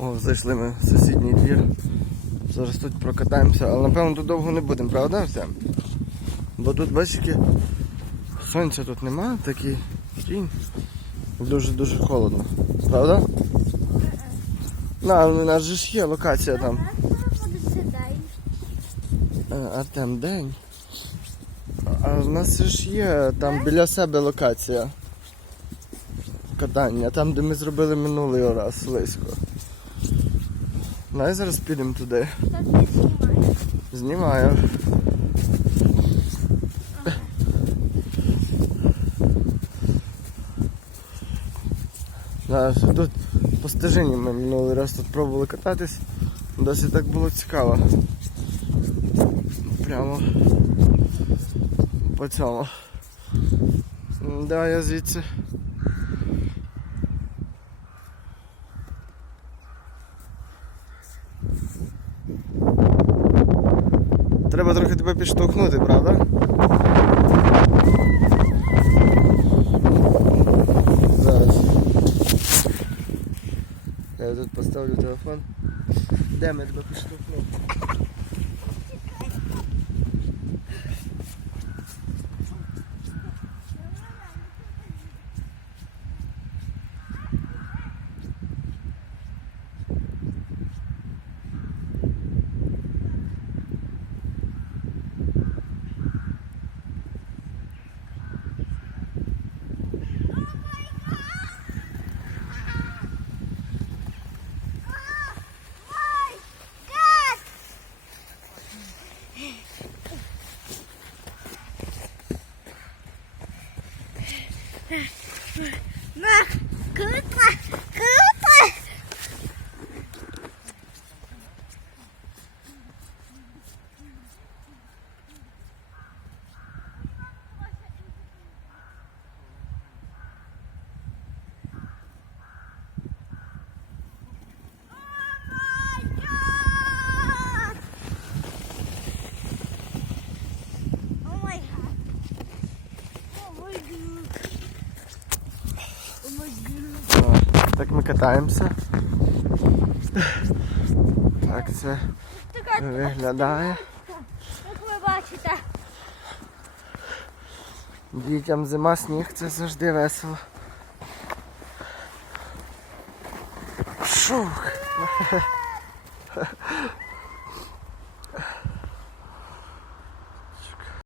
О, зайшли ми в сусідній двір. Зараз тут прокатаємося, але напевно тут довго не будемо, правда, Артем? Бо тут, бачиш, яке сонця тут нема, такий тінь. Дуже-дуже холодно. Правда? На, у нас же ж є локація там. Е, Артем, день. А в нас ж є там біля себе локація катання, там де ми зробили минулий раз близько. Давай зараз підемо туди. Знімаю. Зараз тут по стежині ми минулий раз тут пробували кататись. Досить так було цікаво. Прямо по цьому. М, Да, я звідси. Треба трохи тебе підштовхнути, правда? Зараз. Я тут поставлю телефон. Де ми тебе підштовхнути? 哎，哎。Так ми катаємося. Так це виглядає. Як ви бачите, Дітям зима, сніг це завжди весело. Шух.